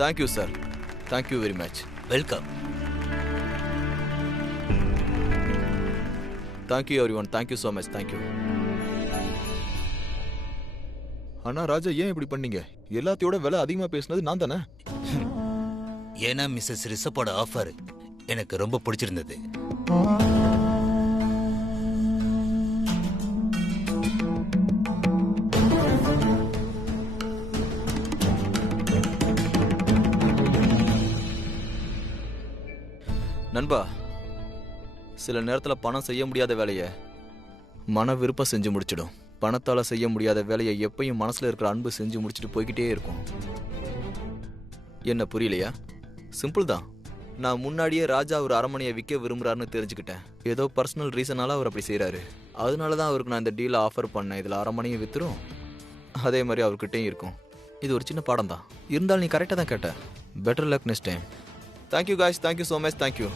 Thank you sir, thank you very much. Welcome. Thank you everyone, thank you so much, thank you. அண்ணா ராஜா, ஏன் இப்படி பண்ணீங்க? எல்லாத்தையோட விலை அதிகமா பேசுனது நான் தானே. ஏன்னா மிஸ்ஸஸ் ரிஷப்போட ஆஃபர் எனக்கு ரொம்ப பிடிச்சிருந்தது. நண்பா, சில நேரத்துல பணம் செய்ய முடியாத வேலையை மன விருப்பம் செஞ்சு முடிச்சிடும். பணத்தால செய்ய முடியாத வேலையை எப்பயும் மனசுல இருக்கிற அன்பு செஞ்சு முடிச்சுட்டு போய்கிட்டே இருக்கும். என்ன புரியலையா? சிம்பிள் தான். நான் முன்னாடியே ராஜா ஒரு அரண்மனையை விற்க விரும்புறாருன்னு தெரிஞ்சுக்கிட்டேன். ஏதோ பர்சனல் ரீசனால அவர் அப்படி செய்யறாரு. அதனாலதான் அவருக்கு நான் இந்த டீலை ஆஃபர் பண்ணேன். இதுல அரண்மனையும் வித்துரும், அதே மாதிரி அவர்கிட்டையும் இருக்கும். இது ஒரு சின்ன பாடம் தான். இருந்தாலும் நீ கரெக்டாக தான் கேட்ட. Better luck next time. Thank you guys, thank you so much, thank you.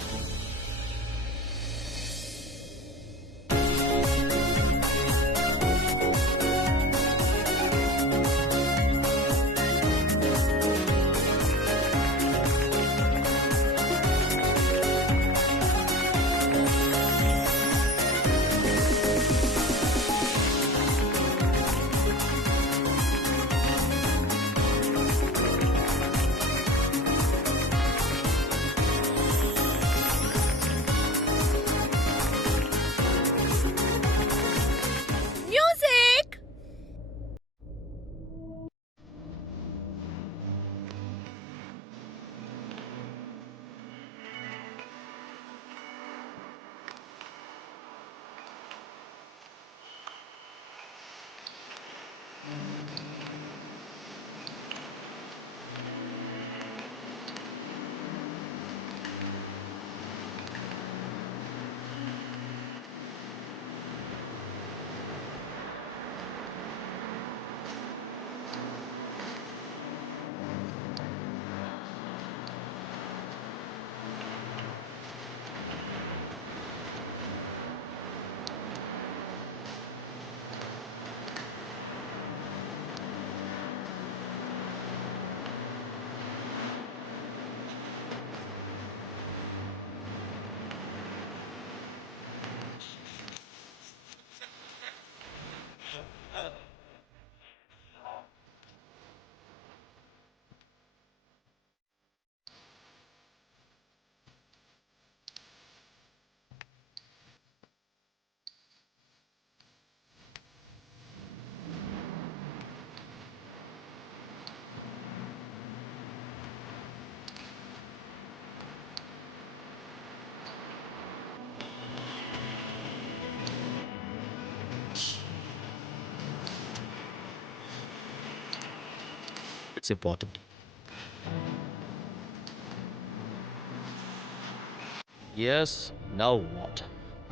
It's important. Yes, now what?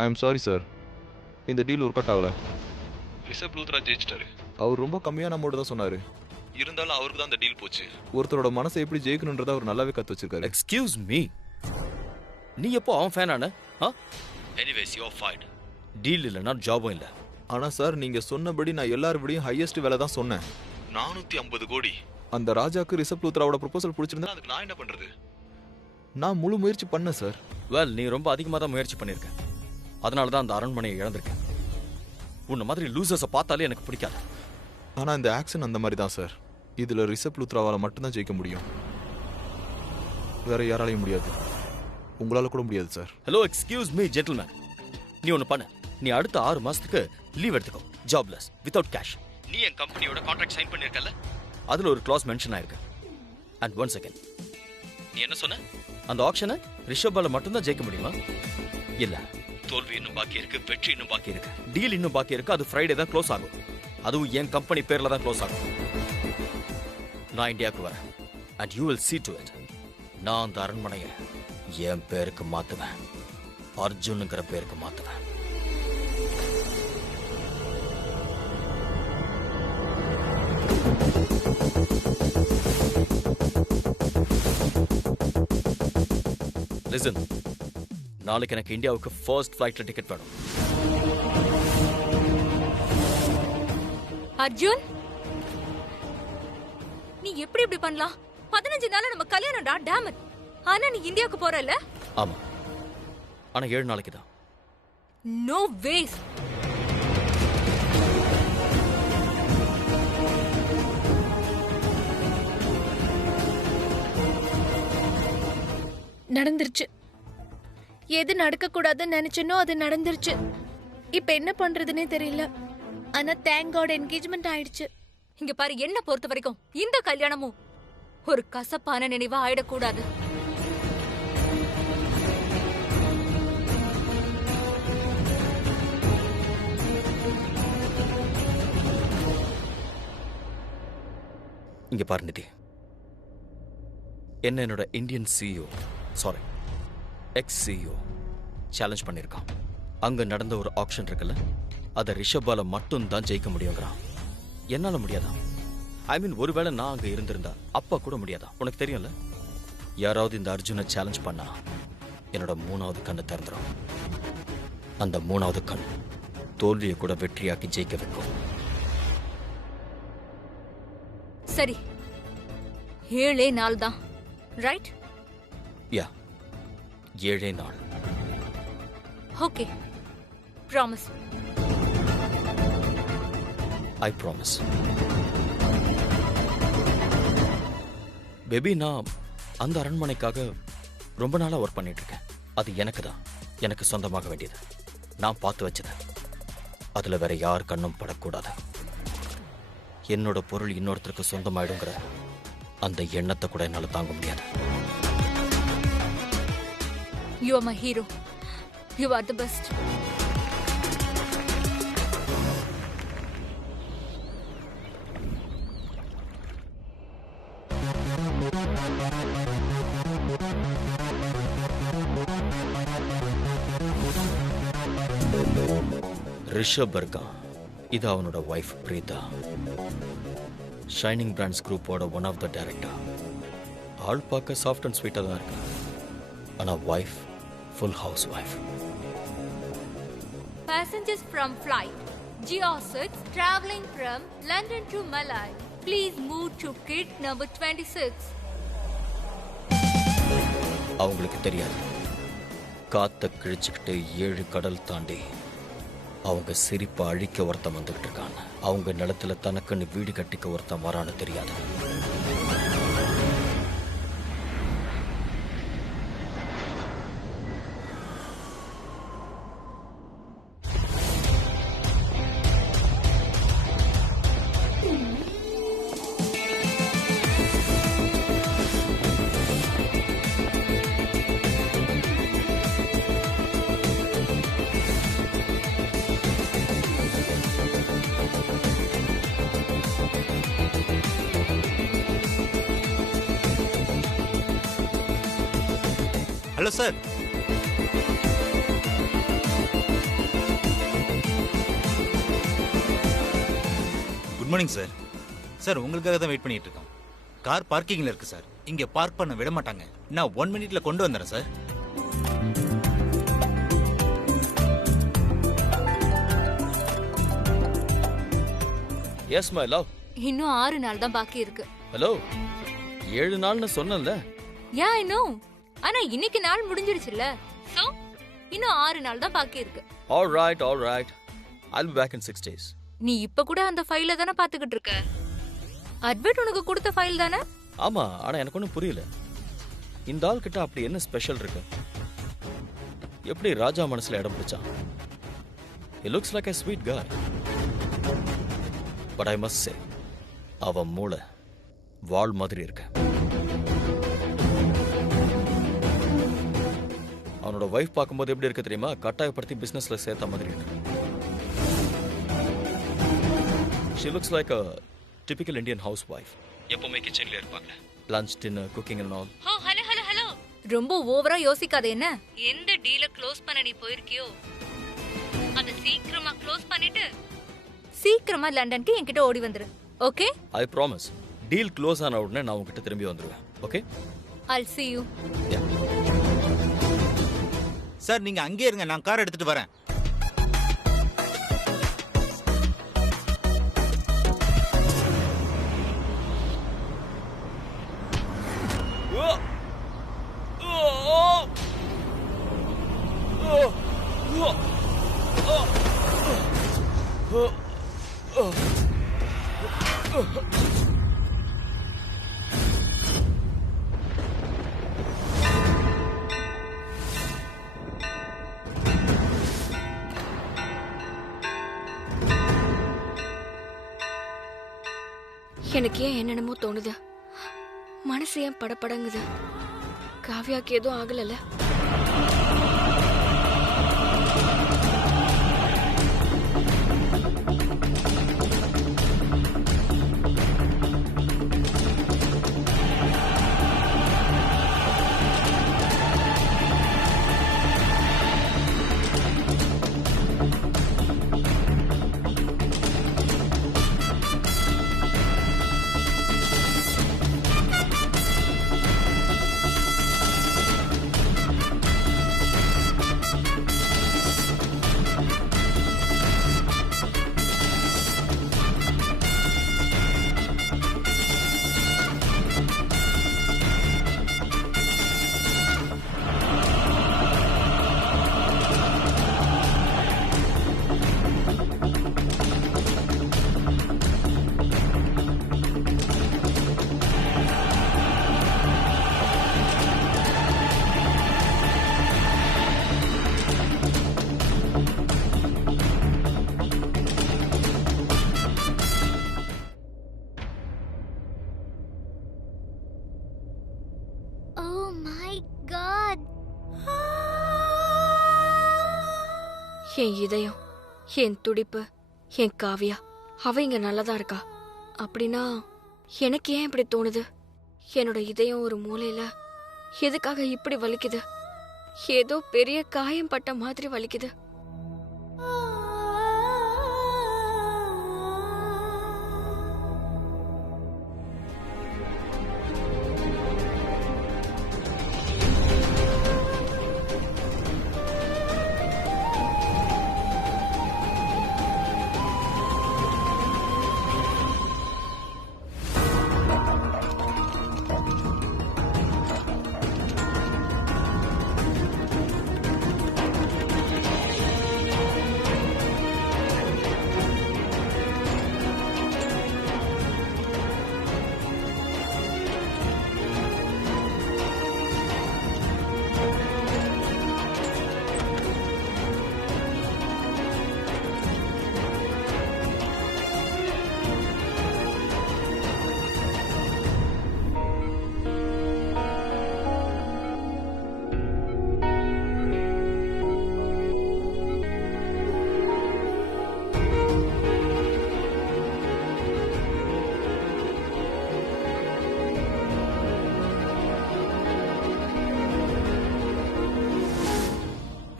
I am sorry sir, இந்த டீல் ஒர்க் அவுட் ஆகல. ரிஷப் லூத்ரா ஜெயிச்சிட்டாரு. அவர் ரொம்ப கம்மியான அமௌண்ட் தான் சொன்னாரு. இருந்தாலும் அவருக்கு தான் அந்த டீல் போச்சு. ஒருத்தரோட மனசை எப்படி ஜெயிக்கணுன்றத அவர் நல்லாவே கத்து வச்சிருக்காரு. எக்ஸ்கியூஸ் மீ, நீ எப்போ அவன் ஃபேன் ஆன? Anyways you or fight. Deal இல்லைனா ஜாபும் இல்லை. ஆனா சார், நீங்க சொன்னபடி நான் எல்லார் விடையும் ஹையஸ்ட் விலை தான் சொன்னேன். 450 கோடி. அந்த ராஜாக்கு ரிஷப் லூத்ராவோட ப்ரொபோசல் பிடிச்சிருந்தா அதுக்கு நான் என்ன பண்றது? நான் முழு முயற்சி பண்ணேன் சார். வெல், நீ ரொம்ப அதிகமாக தான் முயற்சி பண்ணியிருக்க. அதனால தான் அந்த அரண்மனையை இழந்திருக்கேன். உன்ன மாதிரி லூசர்ஸை பார்த்தாலே எனக்கு பிடிக்காது. ஆனா இந்த ஆக்ஷன் அந்த மாதிரி தான் சார். இதுல ரிஷப் லூத்ராவால மட்டும்தான் ஜெயிக்க முடியும், வேற யாராலையும் முடியாது. உங்களால கூட முடியாது sir. Hello, excuse me gentleman, நீ ஒன்று பண்ண. நீ அடுத்த 6 மாசத்துக்கு லீவ் எடுத்துக்கோ, ஜாப்லெஸ், வித்வுட் கேஷ். நீ என் கம்பெனியோட கான்ட்ராக்ட் சைன் பண்ணியிருக்கல, அதுல ஒரு கிளாஸ் மென்ஷன் ஆயிருக்கு. அண்ட் ஒன் செகண்ட், நீ என்ன சொன்ன? அந்த ஆக்ஷனை ரிஷபால மட்டும்தான் ஜெயிக்க முடியுமா? இல்ல, தோல்வி இன்னும் பாக்கி இருக்கு, வெற்றி இன்னும் பாக்கி இருக்கு, டீல் இன்னும் பாக்கி இருக்கு. அது ஃப்ரைடே தான் க்ளோஸ் ஆகும். அதுவும் என் கம்பெனி பேர்ல தான் க்ளோஸ் ஆகும். நான் இந்தியாவுக்கு வரேன். And you will see to it. நான் அந்த அரண்மனையை என் பேருக்கு மாத்துவேன், அர்ஜுனுங்கிற பேருக்கு மாத்துவேன். லிசன், நாளைக்கு எனக்கு இந்தியாவுக்கு ஃபர்ஸ்ட் ஃப்ளைட்ல டிக்கெட் வேணும். அர்ஜுன், நீ எப்படி இப்படி பண்ணலாம்? 15 நாள்ல நம்ம கல்யாணம்டா, டேம் இட். ஆனா நீ இந்தியாவுக்கு போறல? ஆமா, ஆனா 7 நாளைக்கு தான். No ways. நடந்துருச்சு. எது நடக்க கூடாதுன்னு நினைச்சனோ அது நடந்துருச்சு. இப்ப என்ன பண்றதுன்னே தெரியல. ஆனா தேங்க் காட் என்கேஜ்மெண்ட் ஆயிடுச்சு. இங்க பாரு, என்ன பொறுத்த வரைக்கும் இந்த கல்யாணமும் ஒரு கசப்பான நினைவா ஆயிடக்கூடாது. இங்க பாரு நிதி, என்னோட Indian CEO, sorry X CEO challenge பண்ணியிருக்கான். அங்க நடந்த ஒரு ஆக்ஷன் இருக்குல்ல, அதை ரிஷபால மட்டும் தான் ஜெயிக்க முடியுங்கிறான். என்னால முடியாதா? ஐ மீன், ஒருவேளை நான் அங்க இருந்திருந்தா அப்பா கூட முடியாதா? உனக்கு தெரியும்ல, யாராவது இந்த அர்ஜுனை சேலஞ்ச் பண்ணா என்னோட 3வது கண்ணை திறந்துடும். அந்த 3வது கண் தோல்வியை கூட வெற்றியாக்கி ஜெயிக்க வைக்கும். சரி, 7 நாள் தான், ரைட்? யா, 7 நாள். Okay, promise. I promise. Baby, நான் அந்த அரண்மனைக்காக ரொம்ப நாளா ஒர்க் பண்ணிட்டு இருக்கேன். அது எனக்கு தான், எனக்கு சொந்தமாக வேண்டியது. நான் பார்த்து வச்சது. அதுல வேற யார் கண்ணும் படக்கூடாது. என்னோட பொருள் இன்னொருத்தருக்கு சொந்தமாயிடுங்கிற அந்த எண்ணத்தை கூட என்னால தாங்க முடியாது. You are my hero. You are the best. Rishabh இருக்கான், இது அவனோட வைஃப் பிரீதா. ஷைனிங் பிராண்ட்ஸ் குரூப்போட ஒன் ஆஃப் த டைரக்டர். ஆள் பார்க்க சாஃப்ட் அண்ட் ஸ்வீட்டாக தான் இருக்கு, ஆனால் wife full house wife. Passengers from flight GR6 traveling from London to Malai, please move to gate number 26. அவங்களுக்கு தெரியாது, காத்த கிழிச்சுக்கிட்டு 7 கடல் தாண்டி அவங்க சிரிப்பை அழிக்க ஒருத்தன் வந்துகிட்டு இருக்காங்க. அவங்க நிலத்துல தனக்குன்னு வீடு கட்டிக்க ஒருத்தன் வரான்னு தெரியாது. Hello sir. Good morning sir. Sir, உங்களுக்காக தான் வெயிட் பண்ணிட்டு இருக்கோம். கார் பார்க்கிங்ல இருக்கு சார். இங்க பார்க் பண்ண விட மாட்டாங்க. நான் 1 மினிட்ல கொண்டு வந்துடுறேன் சார். S my love. இன்னும் 6 நாள் தான் பாக்கி இருக்கு. ஹலோ, 7 நாள்னு சொன்னல. யா, ஐ நோ. ஆனா இன்னைக்கு நாள் முடிஞ்சிருச்சுல, சோ இன்னும் 6 நாள் தான் பாக்கி இருக்கு. All right. I'll be back in 6 days. நீ இப்ப கூட அந்த ஃபைல தானே பாத்துக்கிட்டு இருக்க? அட்வர்ட் உனக்கு கொடுத்த ஃபைல் தானே? ஆமா, ஆனா எனக்கு ஒன்றும் புரியல. இந்த ஆள் கிட்ட அப்படி என்ன ஸ்பெஷல் இருக்கு? எப்படி ராஜா மனசுல இடம் பிடிச்சான்? He looks like a sweet guy. But I must say, அவன் மூளை வாள் மாதிரி இருக்கு. அவனோட வைஃப் பார்க்கும்போது எப்படி இருக்கு தெரியுமா? கட்டாயப்படுத்தி பிசினஸ்ல சேர்த்த மாதிரி இருக்கு. She looks like a typical Indian housewife. எப்பவுமே கிச்சன்ல இருப்பாங்க. Lunch, dinner, cooking and all. Hello. ரொம்ப ஓவரா யோசிக்காத. என்ன எந்த டீல க்ளோஸ் பண்ண நீ போயிருக்கியோ அத சீக்கிரமா க்ளோஸ் பண்ணிட்டு சீக்கிரமா லண்டனுக்கு என்கிட்ட ஓடி வந்துரு. Okay? I promise. Deal close ஆன உடனே நான் உங்ககிட்ட திரும்பி வந்துருவேன். Okay? I'll see you. Sir, நீங்க அங்கே இருங்க, நான் கார் எடுத்துட்டு வரேன். எனக்கு ஏன் என்னென்னமோ தோணுது. மனசு ஏன் படபடங்குது. காவியாக்கு எதுவும் ஆகலல்ல? Oh my god. என் இதயம், என் துடிப்பு, என் காவியா அவ இங்க நல்லதா இருக்கா. அப்படின்னா எனக்கு ஏன் இப்படி தோணுது? என்னோட இதயம் ஒரு மூலையில எதுக்காக இப்படி வலிக்குது? ஏதோ பெரிய காயம் பட்ட மாதிரி வலிக்குது.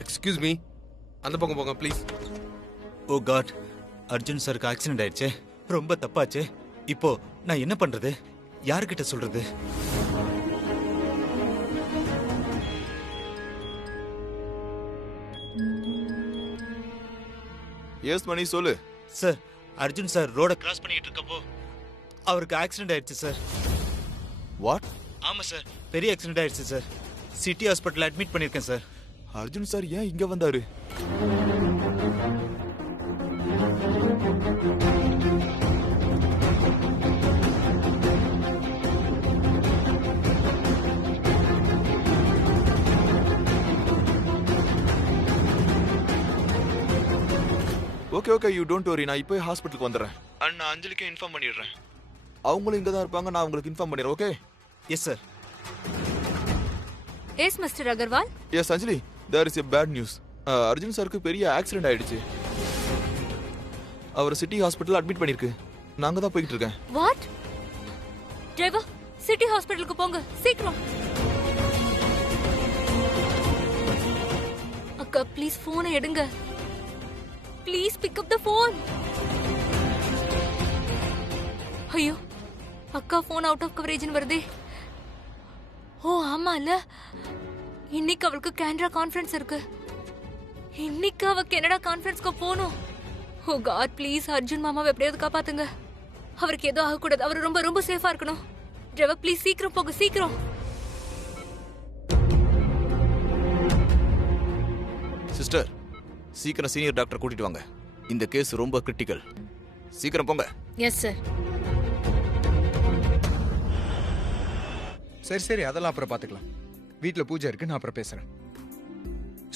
எக்ஸ்கியூஸ் மீ, அந்த பக்கம் போங்க ப்ளீஸ். ஓ காட், அர்ஜுன் சாருக்கு ஆக்சிடென்ட் ஆயிடுச்சு. ரொம்ப தப்பாச்சு. இப்போ நான் என்ன பண்றது? யார்கிட்ட சொல்றது? எஸ் மணி, சொல்லு. சார், அர்ஜுன் சார் ரோட கிராஸ் பண்ணிட்டு இருக்கப்போ அவருக்கு ஆக்சிடென்ட் ஆயிடுச்சு சார். வாட்? ஆமா சார், பெரிய ஆக்சிடென்ட் ஆயிடுச்சு சார். சிட்டி ஹாஸ்பிட்டல் அட்மிட் பண்ணிருக்கேன் சார். அர்ஜுன் சார் ஏன் இங்க வந்தாரு? Okay okay, you don't worry. நான் இப்போ ஹாஸ்பிட்டலுக்கு வந்துடுறேன். அண்ட் நான் அஞ்சலிக்கு இன்ஃபார்ம் பண்ணிடுறேன். அவங்களும் இங்கே தான் இருப்பாங்க. நான் உங்களுக்கு இன்ஃபார்ம் பண்ணிடுறேன். Okay? Yes sir. Yes mister Agarwal. Yes Anjali, there is a bad news. Arjun சாருக்கு பெரிய ஆக்சிடென்ட் ஆயிடுச்சு. அவர் சிட்டி ஹாஸ்பிட்டல் அட்மிட் பண்ணிருக்கு. நாங்க தான் போயிட்டு இருக்கேன். வாட்? டிரைவர், சிட்டி ஹாஸ்பிட்டலுக்கு போங்க சீக்கிரம். அக்கா ப்ளீஸ் போனை எடுங்க. Please pick up the phone. ஐயோ, அக்கா போன் அவுட் ஆஃப் கவரேஜ்னு வருதே. ஓ ஆமால, இன்னைக்கு அவளுக்கு கேனடா கான்ஃபரன்ஸ் இருக்கு. இன்னைக்கு அவ கனடா கான்ஃபரன்ஸ்க்கு போகணும். ஓ காட், ப்ளீஸ் அர்ஜுன் மாமாவை எப்படியாவது காப்பாத்துங்க. அவருக்கு எதுவும் ஆகக்கூடாது. அவர் ரொம்ப ரொம்ப சேஃபா இருக்கணும். டிரைவர் ப்ளீஸ் சீக்கிரம் போங்க சீக்கிரம். சிஸ்டர், சீக்கிரம் சீனியர் டாக்டர் கூட்டிட்டு வாங்க. இந்த கேஸ் ரொம்ப கிரிட்டிக்கல். சீக்கிரம் போங்க. Yes sir. சரி சரி, அதெல்லாம் அப்புறம் பார்த்துக்கலாம். வீட்டில் பூஜை இருக்கு, நான் அப்புறம் பேசுறேன்.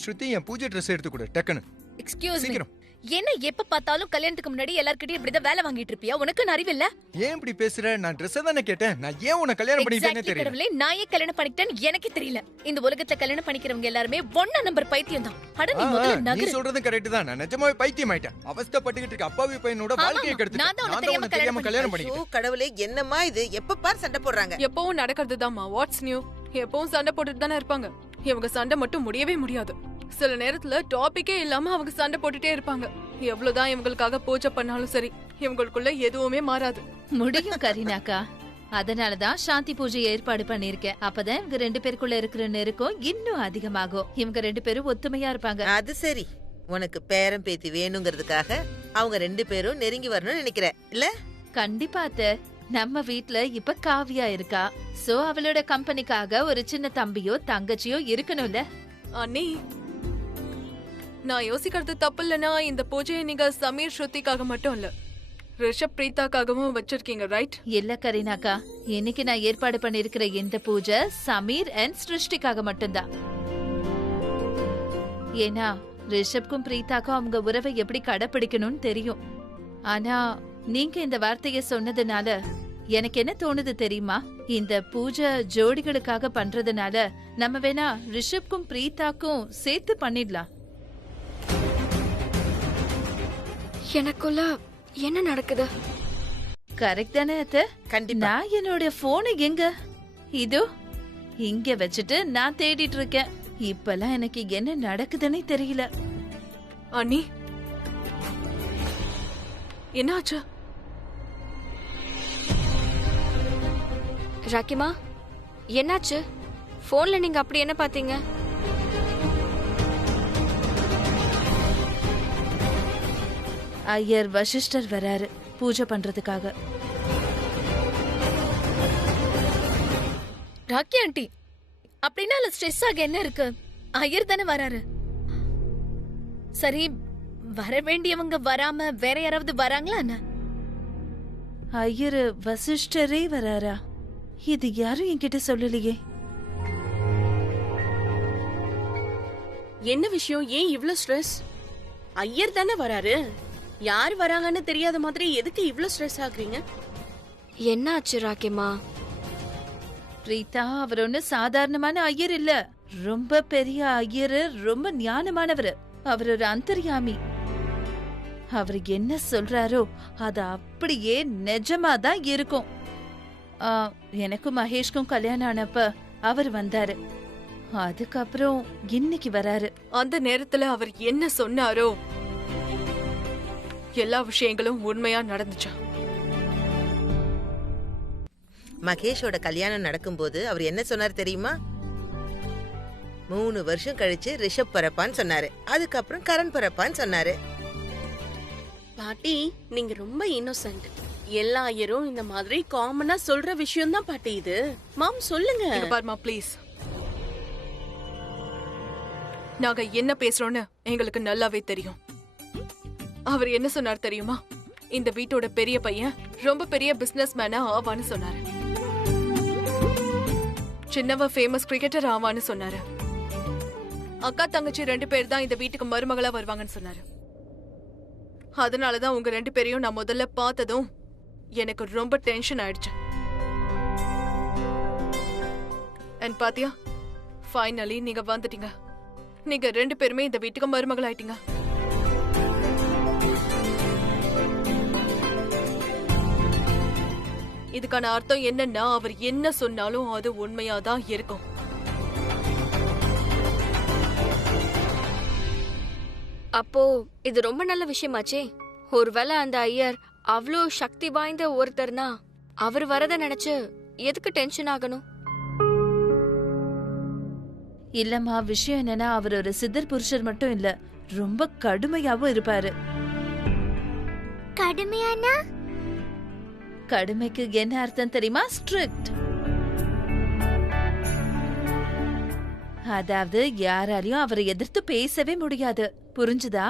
ஸ்ருதி, என் பூஜை ட்ரெஸ் எடுத்து கொடு டக்குன்னு. எக்ஸ்கியூஸ் மீ, சீக்கிரம். என்ன எப்ப பார்த்தாலும் கல்யாணத்துக்கு முன்னாடி எல்லார்கிட்டயும் இப்படிதான் வேலை வாங்கிட்டு இருப்பியா? உனக்கு அறிவு இல்ல? ஏன் இப்படி பேசுற? நான் ட்ரெஸ் தானே கேட்டேன். நான் ஏன் உன்னை கல்யாணம் பண்ணிட்டேனே Exactly, தெரியல. கடவுளே, நான் ஏன் கல்யாணம் பண்ணிக்கிட்டேன்னு எனக்கு தெரியல. இந்த உலகத்துல கல்யாணம் பண்ணிக்கிறவங்க எல்லாருமே ஒண்ணா நம்பர் பைத்தியம் தான். அட நீ முதல்ல நீ நகரு. சொல்றது கரெக்ட் தான். நான் நிஜமாவே பைத்தியம் ஆயிட்டேன். அவஸ்தைப்பட்டுக்கிட்டு இருக்க அப்பாவி பையனோட வாழ்க்கையை கெடுத்து நான் தான் உன்னை தெரியாம தெரியாம கல்யாணம் ஐயோ பண்ணிக்கிட்டேன். கடவுளே, என்னம்மா இது? எப்ப பார் சண்டை போடுறாங்க. எப்பவும் நடக்கிறதுதாம்மா. Watts new? எப்பவும் சண்டை போட்டுட்டு தானே இருப்பாங்க. இவங்க சண்டை மட்டும் முடியவே முடியாது. சில நேரத்துல டாபிக்கே இல்லாம அவங்க சண்டை போட்டுட்டே இருப்பாங்க. எவ்வளவுதான் இவங்களுக்காக பூஜை பண்ணாலும் சரி, இவங்களுக்குள்ள எதுவுமே மாறாது. முடியும் கரீனாக்கா. அதனாலதான் சாந்தி பூஜை ஏற்பாடு பண்ணிருக்கேன். அப்பதான் இவங்க 2 பேருக்குள்ள இருக்கிற நெருக்கம் இன்னும் அதிகமாகும். இவங்க 2 பேரும் ஒத்துமையா இருப்பாங்க. அது சரி, உனக்கு பேரம் பேத்தி வேணுங்கிறதுக்காக அவங்க 2 பேரும் நெருங்கி வரணும்னு நினைக்கிற இல்ல? கண்டிப்பா அத்தை. நம்ம வீட்ல இப்ப காவியா இருக்கா. சோ அவளோட கம்பெனிக்காக ஒரு சின்ன தம்பியோ தங்கச்சியோ இருக்கணும்ல. அண்ணி, நான் யோசிக்கிறது தப்பு இல்லைன்னா இந்த பூஜையை நீங்க சமீர் ஸ்ருதிக்காக மட்டும் இல்ல, ரிஷப் பிரீதாக்காகவும் வச்சிருக்கீங்க, ரைட்? இல்ல கரீனாக்கா, இன்னைக்கு நான் ஏற்பாடு பண்ணிருக்கிற இந்த பூஜை சமீர் அண்ட் சிருஷ்டிக்காக மட்டும்தான். ஏன்னா ரிஷப்க்கும் பிரீதாக்கும் அவங்க உறவை எப்படி கடைபிடிக்கணும்னு தெரியும். ஆனா நீங்க இந்த வார்த்தைய சொன்னதுனால எனக்கு என்ன தோணுது தெரியுமா? இந்த பூஜை ஜோடிகளுக்காக பண்றதுனால நம்ம வேணா ரிஷப்க்கும் பிரீதாக்கும் சேர்த்து பண்ணிடலாம். எனக்குள்ள என்ன நடக்குது? கரெக்ட் தானே அத்தை? கண்டிப்பா. நான் என்னோட போனை எங்க? இதோ இங்க வச்சுட்டு நான் தேடிட்டு இருக்கேன். இப்பெல்லாம் எனக்கு என்ன நடக்குதுன்னே தெரியல. அண்ணி, என்னாச்சு? ராக்கிமா, என்னாச்சு? போன்ல நீங்க அப்படி என்ன பாத்தீங்க? ஐயர் வசிஷ்டர் வராரு பூஜை பண்றதுக்காக. ராக்கி ஆண்டி, அப்படின்னா அதுல ஸ்ட்ரெஸ் ஆக என்ன இருக்கு? ஐயர் தானே வராரு. சரி, வர வேண்டியவங்க வராம வேற யாராவது வராங்களா என்ன? ஐயர் வசிஷ்டரே வராரா? இது யாரும் என்கிட்ட சொல்லலையே. என்ன விஷயம்? ஏன் இவ்ளோ ஸ்ட்ரெஸ்? ஐயர் தானே வராரு. யார் வராங்கன்னு தெரியாத மாதிரி எதுக்கு இவ்ளோ ஸ்ட்ரெஸ் ஆகுறீங்க? என்ன ஆச்சு ராக்கிமா? பிரீதா, அவர் ஒண்ணு சாதாரணமான ஐயர் இல்ல. ரொம்ப பெரிய ஐயரு, ரொம்ப ஞானமானவர். அவர் ஒரு அந்தர்யாமி. அவர் என்ன சொல்றாரோ அது அப்படியே நிஜமாதான் இருக்கும். எனக்கும் மகேஷ்க்கும் கல்யாணம் ஆனப்ப அவர் வந்தாரு. அதுக்கப்புறம் இன்னைக்கு வராரு. அந்த நேரத்துல அவர் என்ன சொன்னாரோ எல்லா விஷயங்களும் உண்மையா நடந்துச்சா? மகேஷோட கல்யாணம் நடக்கும்போது அவர் என்ன சொன்னார் தெரியுமா? 3 வருஷம் கழிச்சு ரிஷப் பரப்பான்னு சொன்னாரு. அதுக்கப்புறம் கரண் பரப்பான்னு சொன்னாரு. பாட்டி, நீங்க ரொம்ப இன்னோசென்ட். எல்லா ஐயரும் இந்த மாதிரி காமனா சொல்ற விஷயம் தான் பாட்டி இது. மாம் சொல்லுங்க. இங்க பாருமா ப்ளீஸ். நாங்க என்ன பேசுறோம்னு எங்களுக்கு நல்லாவே தெரியும். அவர் என்ன சொன்னார் தெரியுமா? இந்த வீட்டோட பெரிய பையன் ரொம்ப பெரிய பிசினஸ் மேனா ஆவான்னு சொன்னாரு. சின்னவ ஃபேமஸ் கிரிக்கெட்டர் ஆவான்னு சொன்னாரு. அக்கா தங்கச்சி 2 பேர் தான் இந்த வீட்டுக்கு மருமகளா வருவாங்கன்னு சொன்னாரு. அதனாலதான் உங்க 2 பேரையும் நான் முதல்ல பார்த்ததும் எனக்கு ரொம்ப டென்ஷன் ஆயிடுச்சு. அண்ட் பாத்தியா, ஃபைனலி நீங்க வந்துட்டீங்க. நீங்க 2 பேருமே இந்த வீட்டுக்கு மருமகள் ஆயிட்டீங்க. இதுக்கான அர்த்தம் என்னன்னா, அவர் என்ன சொன்னாலும் அது உண்மையாதான் இருக்கும். அப்போ இது ரொம்ப நல்ல விஷயமாச்சே. ஒருவேளை அந்த ஐயர் அவ்வளோ சக்தி வாய்ந்த ஒருத்தர்னா அவர் வரத நினைச்சு எதுக்கு டென்ஷன் ஆகணும்? இல்லம்மா, விஷயம் என்னன்னா அவர் ஒரு சித்தர் புருஷர் மட்டும் இல்ல, ரொம்ப கடுமையாவும் இருப்பாரு. கடுமையானா? கடுமைக்கு என்ன அர்த்தம் தெரியுமா? ஸ்ட்ரிக்ட். அதாவது யாராலையும் அவரை எதிர்த்து பேசவே முடியாது. புரிஞ்சுதா?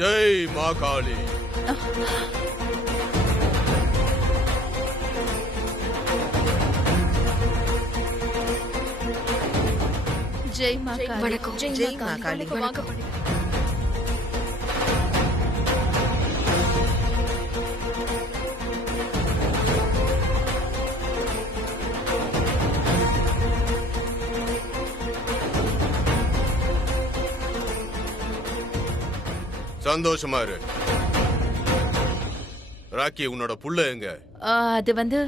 ஜெய் மாகாளி. ஜெய் மாகாளி. வணக்கம். ஜெய் மாகாளி. வணக்கம். சந்தோஷமா இரு. ராக்கி, உன்னோட புள்ள எங்க? அது வந்து